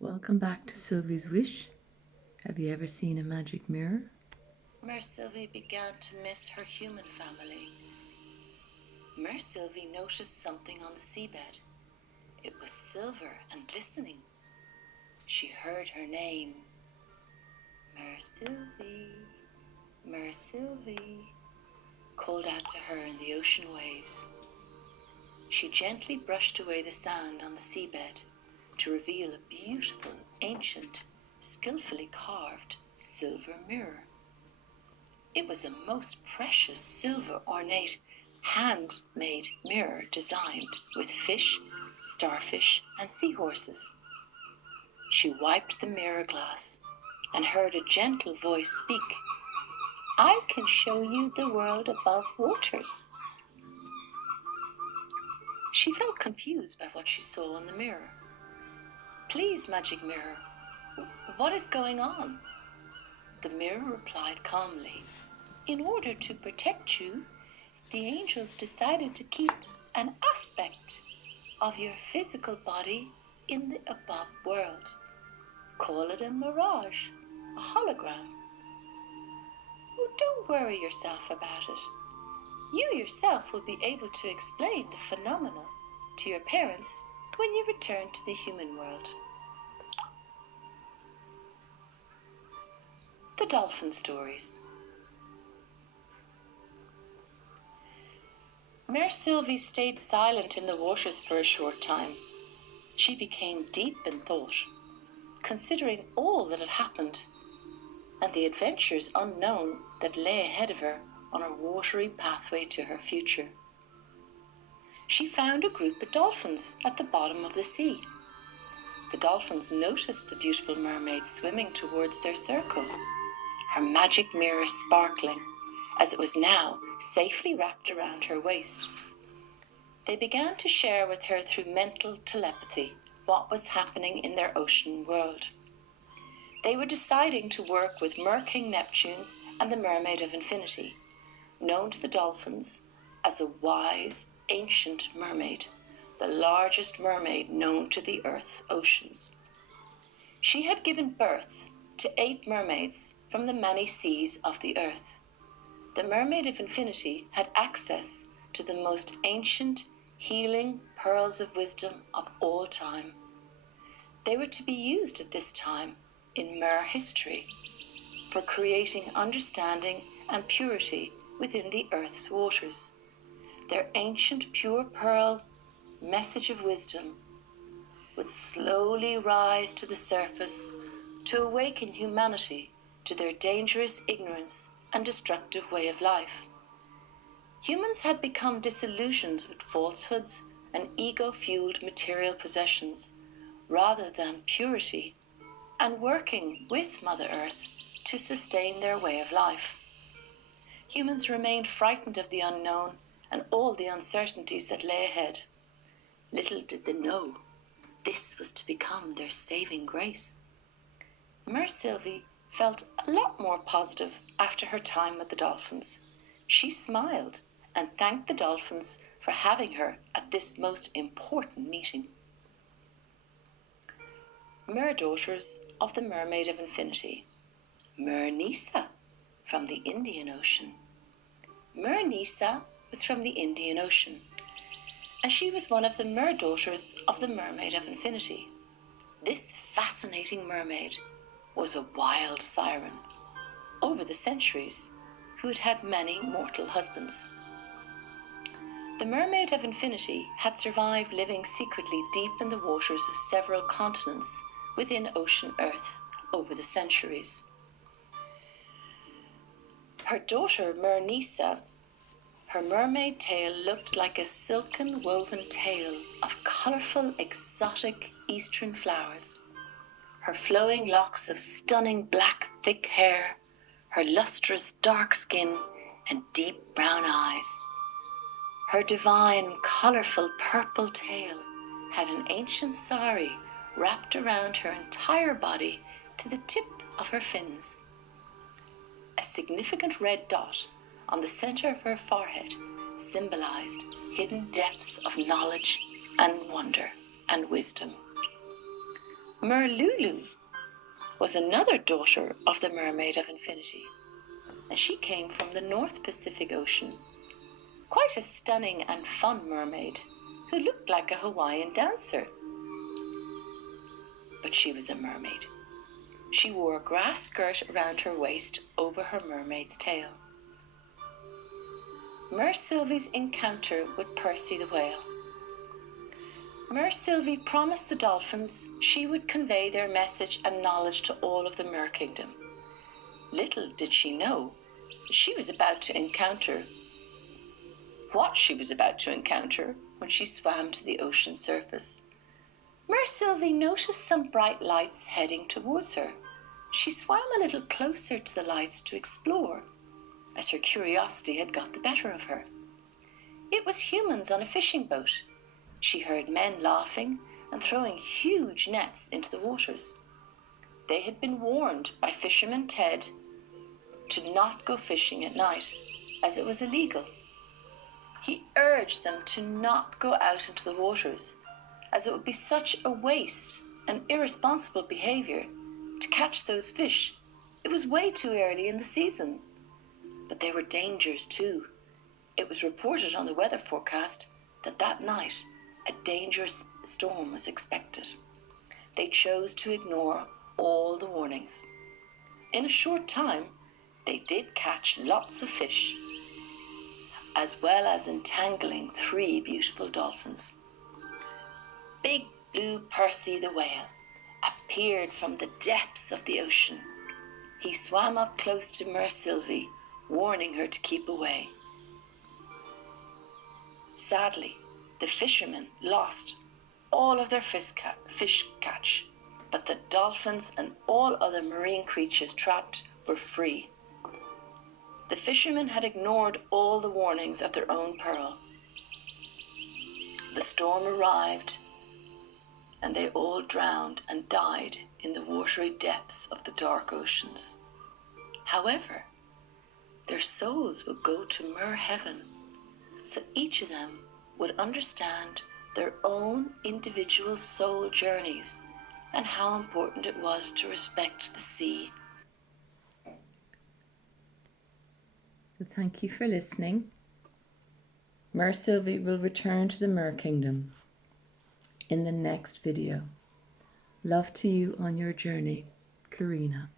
Welcome back to Sylvie's Wish. Have you ever seen a magic mirror? Sylvie began to miss her human family. Sylvie noticed something on the seabed. It was silver and glistening. She heard her name. Sylvie, Sylvie, called out to her in the ocean waves. She gently brushed away the sand on the seabed to reveal a beautiful, ancient, skillfully carved silver mirror. It was a most precious silver ornate handmade mirror designed with fish, starfish, and seahorses. She wiped the mirror glass and heard a gentle voice speak. "I can show you the world above waters." She felt confused by what she saw in the mirror. "Please, magic mirror, what is going on?" The mirror replied calmly. "In order to protect you, the angels decided to keep an aspect of your physical body in the above world. Call it a mirage, a hologram. Well, don't worry yourself about it. You yourself will be able to explain the phenomena to your parents when you return to the human world." The Dolphin Stories. Mère Sylvie stayed silent in the waters for a short time. She became deep in thought, considering all that had happened and the adventures unknown that lay ahead of her on her watery pathway to her future. She found a group of dolphins at the bottom of the sea. The dolphins noticed the beautiful mermaid swimming towards their circle, her magic mirror sparkling, as it was now safely wrapped around her waist. They began to share with her through mental telepathy what was happening in their ocean world. They were deciding to work with Mer King Neptune and the Mermaid of Infinity, known to the dolphins as a wise, ancient mermaid, the largest mermaid known to the Earth's oceans. She had given birth to 8 mermaids from the many seas of the earth. The Mermaid of Infinity had access to the most ancient, healing pearls of wisdom of all time. They were to be used at this time in Mer history for creating understanding and purity within the earth's waters. Their ancient pure pearl message of wisdom would slowly rise to the surface to awaken humanity to their dangerous ignorance and destructive way of life. Humans had become disillusioned with falsehoods and ego-fueled material possessions rather than purity, and working with Mother Earth to sustain their way of life. Humans remained frightened of the unknown and all the uncertainties that lay ahead. Little did they know this was to become their saving grace. Mère Sylvie felt a lot more positive after her time with the dolphins. She smiled and thanked the dolphins for having her at this most important meeting. Mer daughters of the Mermaid of Infinity. Mer Nisa from the Indian Ocean. Mer Nisa was from the Indian Ocean, and she was one of the mer daughters of the Mermaid of Infinity. This fascinating mermaid was a wild siren, over the centuries, who had had many mortal husbands. The Mermaid of Infinity had survived living secretly deep in the waters of several continents within ocean Earth over the centuries. Her daughter Mer Nisa, her mermaid tail looked like a silken woven tail of colourful exotic eastern flowers. Her flowing locks of stunning black thick hair, her lustrous dark skin and deep brown eyes. Her divine colourful purple tail had an ancient sari wrapped around her entire body to the tip of her fins. A significant red dot on the centre of her forehead symbolized hidden depths of knowledge and wonder and wisdom. Merlulu was another daughter of the Mermaid of Infinity, and she came from the North Pacific Ocean. Quite a stunning and fun mermaid who looked like a Hawaiian dancer. But she was a mermaid. She wore a grass skirt around her waist over her mermaid's tail. Mer Sylvie's encounter with Percy the whale. Mer Sylvie promised the dolphins she would convey their message and knowledge to all of the Mer Kingdom. Little did she know that she was about to encounter what she was about to encounter when she swam to the ocean surface. Mer Sylvie noticed some bright lights heading towards her. She swam a little closer to the lights to explore, as her curiosity had got the better of her. It was humans on a fishing boat. She heard men laughing and throwing huge nets into the waters. They had been warned by Fisherman Ted to not go fishing at night, as it was illegal. He urged them to not go out into the waters, as it would be such a waste and irresponsible behavior to catch those fish. It was way too early in the season. But there were dangers too. It was reported on the weather forecast that that night a dangerous storm was expected. They chose to ignore all the warnings. In a short time, they did catch lots of fish, as well as entangling 3 beautiful dolphins. Big Blue Percy the whale appeared from the depths of the ocean. He swam up close to Mer Sylvie, warning her to keep away. Sadly, the fishermen lost all of their fish catch, but the dolphins and all other marine creatures trapped were free. The fishermen had ignored all the warnings at their own peril. The storm arrived, and they all drowned and died in the watery depths of the dark oceans. However, their souls would go to Mer Heaven, so each of them would understand their own individual soul journeys and how important it was to respect the sea. Thank you for listening. Mer Sylvie will return to the Mer Kingdom in the next video. Love to you on your journey, Karina.